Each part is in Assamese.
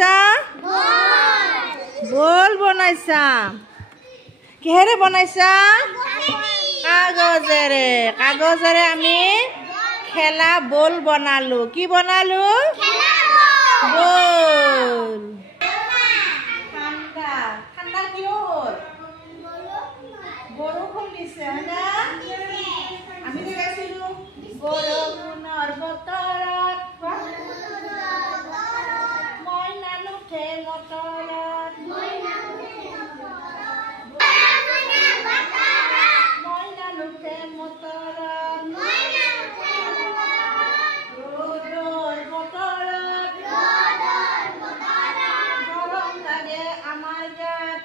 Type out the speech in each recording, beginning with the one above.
বনাইছা বল বনাইছা কিহেৰে বনাইছা কাগজেৰে আমি খেলা বল বনালো কি বনালো বল ঠাণ্ডা ঠাণ্ডা কিয় হ'ল বৰষুণ দিছে না আমি যে গাইছিলো বৰষুণৰ বতৰত মইনা নুঠে মটৰত মইনা নুঠে মটৰত ৰ'দৰ বতৰত গৰম লাগে আমাৰ গাত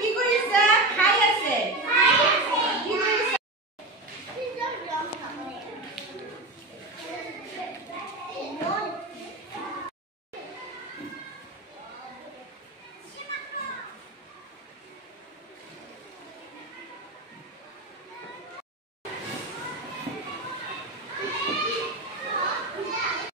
কি কৰিছে